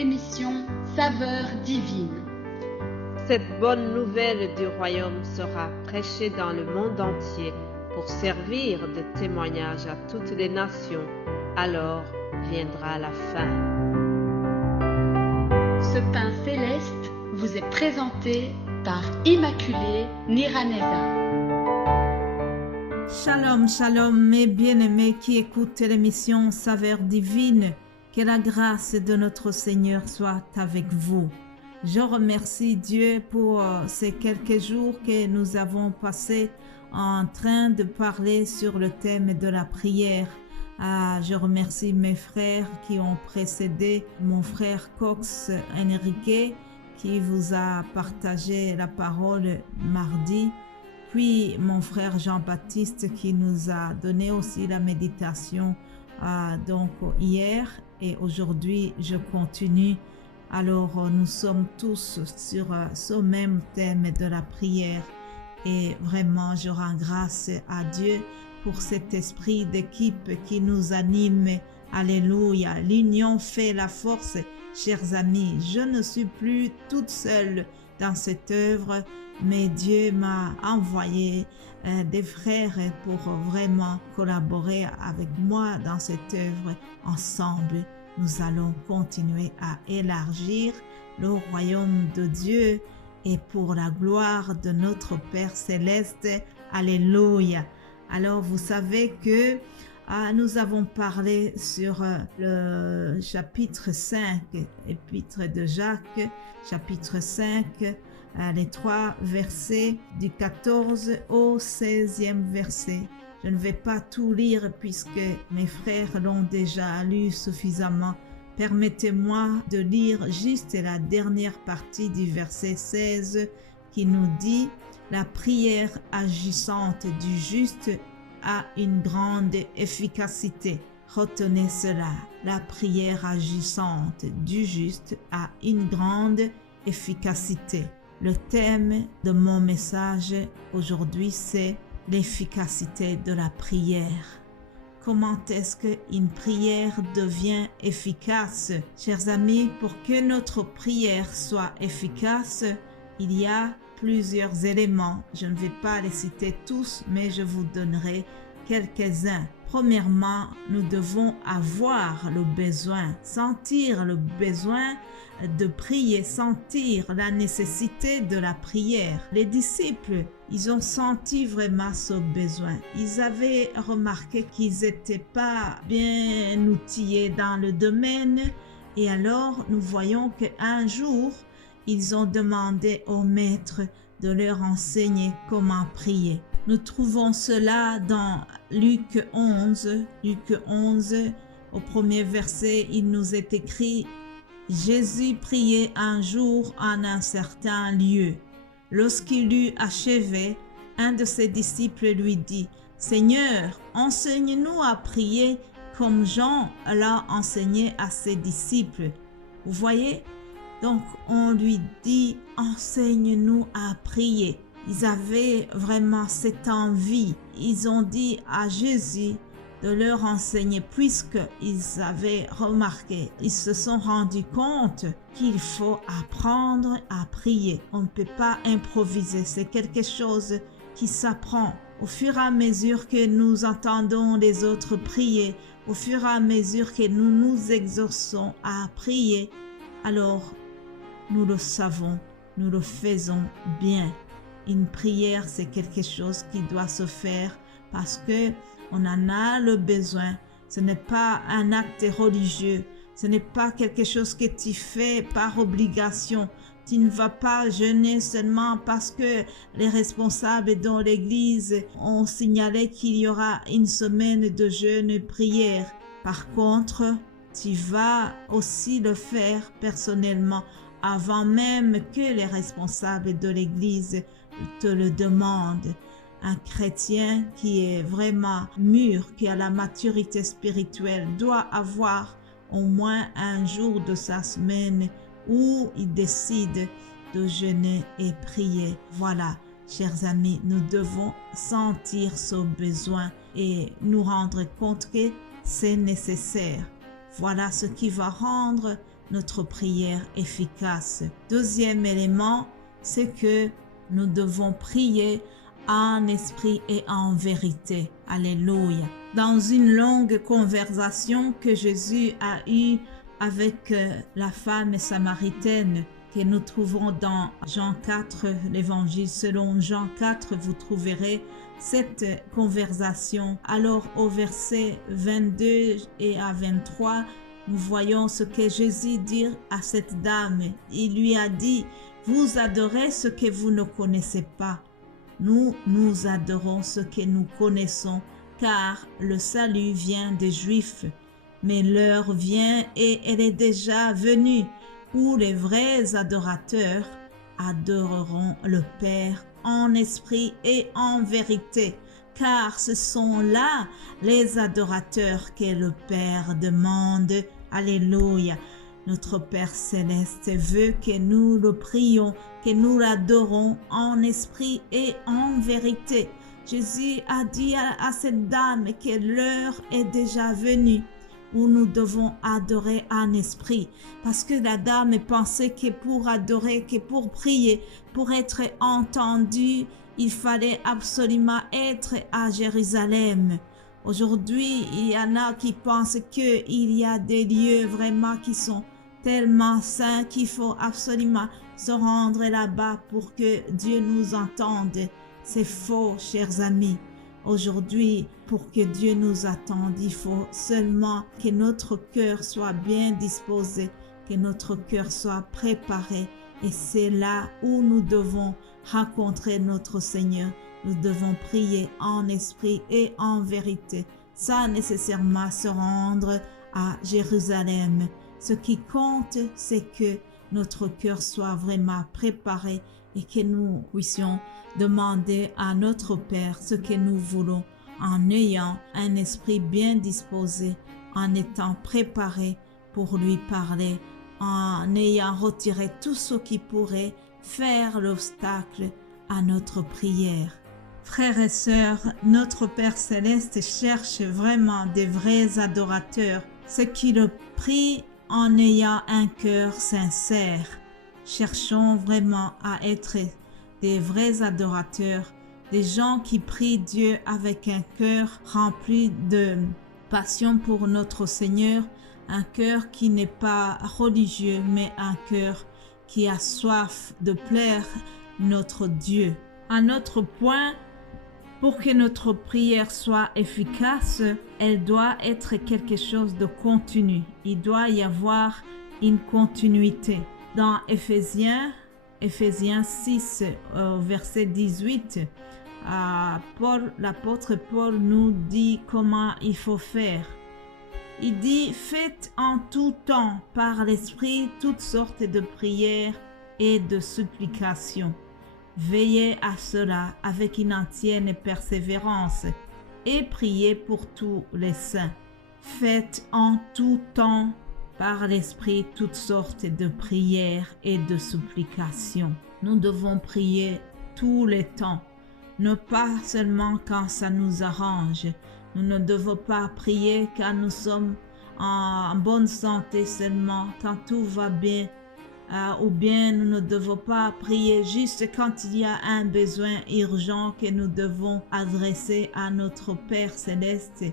l'émission Saveurs divines. Cette bonne nouvelle du royaume sera prêchée dans le monde entier pour servir de témoignage à toutes les nations. Alors viendra la fin. Ce pain céleste vous est présenté par Immaculée Niraneza. Shalom, shalom, mes bien-aimés qui écoutent l'émission Saveurs divines. Que la grâce de notre Seigneur soit avec vous. Je remercie Dieu pour ces quelques jours que nous avons passés en train de parler sur le thème de la prière. Je remercie mes frères qui ont précédé, mon frère Cox Enrique qui vous a partagé la parole mardi, puis mon frère Jean-Baptiste qui nous a donné aussi la méditation donc hier, et aujourd'hui je continue. Alors nous sommes tous sur ce même thème de la prière et vraiment je rends grâce à Dieu pour cet esprit d'équipe qui nous anime. Alléluia, l'union fait la force, chers amis. Je ne suis plus toute seule dans cette œuvre, mais Dieu m'a envoyé des frères pour vraiment collaborer avec moi dans cette œuvre. Ensemble, nous allons continuer à élargir le royaume de Dieu et pour la gloire de notre Père Céleste. Alléluia. Alors, vous savez que nous avons parlé sur le chapitre 5, épître de Jacques, chapitre 5, les 3 versets du 14 au 16e verset. Je ne vais pas tout lire puisque mes frères l'ont déjà lu suffisamment. Permettez-moi de lire juste la dernière partie du verset 16 qui nous dit « La prière agissante du juste a une grande efficacité. » Retenez cela, la prière agissante du juste a une grande efficacité. Le thème de mon message aujourd'hui, c'est l'efficacité de la prière. Comment est-ce qu'une prière devient efficace? Chers amis, pour que notre prière soit efficace, il y a plusieurs éléments. Je ne vais pas les citer tous, mais je vous donnerai quelques-uns. Premièrement, nous devons avoir le besoin, sentir le besoin de prier, sentir la nécessité de la prière. Les disciples, ils ont senti vraiment ce besoin. Ils avaient remarqué qu'ils n'étaient pas bien outillés dans le domaine. Et alors, nous voyons qu'un jour, ils ont demandé au maître de leur enseigner comment prier. Nous trouvons cela dans Luc 11. Luc 11, au premier verset, il nous est écrit « Jésus priait un jour en un certain lieu. Lorsqu'il eut achevé, un de ses disciples lui dit « Seigneur, enseigne-nous à prier comme Jean l'a enseigné à ses disciples. » Vous voyez? Donc, on lui dit « Enseigne-nous à prier ». Ils avaient vraiment cette envie. Ils ont dit à Jésus de leur enseigner puisqu'ils avaient remarqué, ils se sont rendus compte qu'il faut apprendre à prier. On ne peut pas improviser, c'est quelque chose qui s'apprend. Au fur et à mesure que nous entendons les autres prier, au fur et à mesure que nous nous exerçons à prier, alors nous le savons, nous le faisons bien. Une prière, c'est quelque chose qui doit se faire parce que on en a le besoin. Ce n'est pas un acte religieux. Ce n'est pas quelque chose que tu fais par obligation. Tu ne vas pas jeûner seulement parce que les responsables dans l'église ont signalé qu'il y aura une semaine de jeûne et prière. Par contre, tu vas aussi le faire personnellement avant même que les responsables de l'église te le demandent. Un chrétien qui est vraiment mûr, qui a la maturité spirituelle, doit avoir au moins un jour de sa semaine où il décide de jeûner et prier. Voilà, chers amis, nous devons sentir ce besoin et nous rendre compte que c'est nécessaire. Voilà ce qui va rendre notre prière efficace. Deuxième élément, c'est que nous devons prier en esprit et en vérité. Alléluia. Dans une longue conversation que Jésus a eue avec la femme samaritaine que nous trouvons dans Jean 4, l'évangile selon Jean 4, vous trouverez cette conversation. Alors au verset 22 et à 23, nous voyons ce que Jésus dit à cette dame. Il lui a dit, « Vous adorez ce que vous ne connaissez pas. Nous adorons ce que nous connaissons, car le salut vient des Juifs. Mais l'heure vient et elle est déjà venue, où les vrais adorateurs adoreront le Père en esprit et en vérité, car ce sont là les adorateurs que le Père demande. » Alléluia. Notre Père Céleste veut que nous le prions, que nous l'adorons en esprit et en vérité. Jésus a dit à cette dame que l'heure est déjà venue où nous devons adorer en esprit. Parce que la dame pensait que pour adorer, que pour prier, pour être entendu, il fallait absolument être à Jérusalem. Aujourd'hui, il y en a qui pensent qu'il y a des lieux vraiment qui sont tellement saints qu'il faut absolument se rendre là-bas pour que Dieu nous entende. C'est faux, chers amis. Aujourd'hui, pour que Dieu nous attende, il faut seulement que notre cœur soit bien disposé, que notre cœur soit préparé. Et c'est là où nous devons rencontrer notre Seigneur. Nous devons prier en esprit et en vérité, sans nécessairement se rendre à Jérusalem. Ce qui compte, c'est que notre cœur soit vraiment préparé et que nous puissions demander à notre Père ce que nous voulons en ayant un esprit bien disposé, en étant préparé pour lui parler, en ayant retiré tout ce qui pourrait faire l'obstacle à notre prière. Frères et sœurs, notre Père Céleste cherche vraiment des vrais adorateurs, ceux qui le prient en ayant un cœur sincère. Cherchons vraiment à être des vrais adorateurs, des gens qui prient Dieu avec un cœur rempli de passion pour notre Seigneur, un cœur qui n'est pas religieux, mais un cœur qui a soif de plaire notre Dieu. Un autre point, pour que notre prière soit efficace, elle doit être quelque chose de continu. Il doit y avoir une continuité. Dans Éphésiens 6, verset 18, l'apôtre Paul nous dit comment il faut faire. Il dit « Faites en tout temps par l'Esprit toutes sortes de prières et de supplications. Veillez à cela avec une entière persévérance et priez pour tous les saints. Faites en tout temps par l'Esprit toutes sortes de prières et de supplications. » Nous devons prier tous les temps, non pas seulement quand ça nous arrange. Nous ne devons pas prier quand nous sommes en bonne santé seulement, quand tout va bien. Ou bien nous ne devons pas prier juste quand il y a un besoin urgent que nous devons adresser à notre Père Céleste.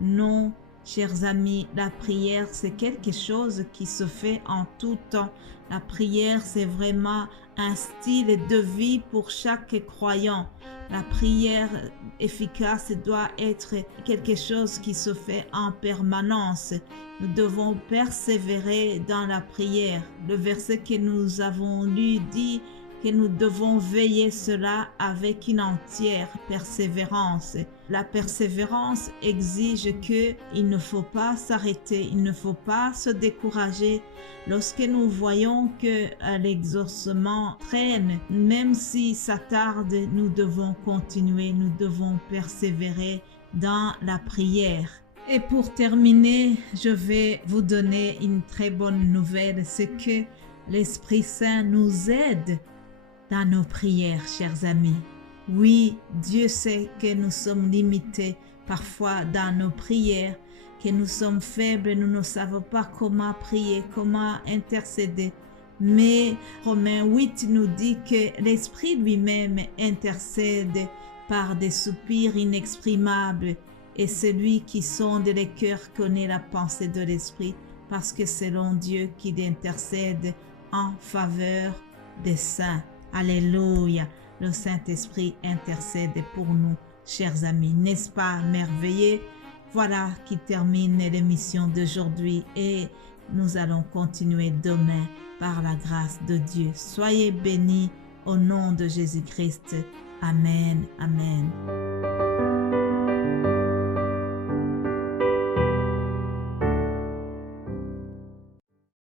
Non, chers amis, la prière c'est quelque chose qui se fait en tout temps. La prière c'est vraiment un style de vie pour chaque croyant. La prière efficace doit être quelque chose qui se fait en permanence. Nous devons persévérer dans la prière. Le verset que nous avons lu dit que nous devons veiller cela avec une entière persévérance. La persévérance exige qu'il ne faut pas s'arrêter, il ne faut pas se décourager. Lorsque nous voyons que l'exaucement traîne, même si ça tarde, nous devons continuer, nous devons persévérer dans la prière. Et pour terminer, je vais vous donner une très bonne nouvelle, c'est que l'Esprit Saint nous aide dans nos prières, chers amis. Oui, Dieu sait que nous sommes limités parfois dans nos prières, que nous sommes faibles, nous ne savons pas comment prier, comment intercéder. Mais Romains 8 nous dit que l'Esprit lui-même intercède par des soupirs inexprimables, et celui qui sonde les cœurs connaît la pensée de l'Esprit, parce que selon Dieu qu'il intercède en faveur des saints. Alléluia, le Saint-Esprit intercède pour nous, chers amis. N'est-ce pas merveilleux? Voilà qui termine l'émission d'aujourd'hui et nous allons continuer demain par la grâce de Dieu. Soyez bénis au nom de Jésus-Christ. Amen. Amen.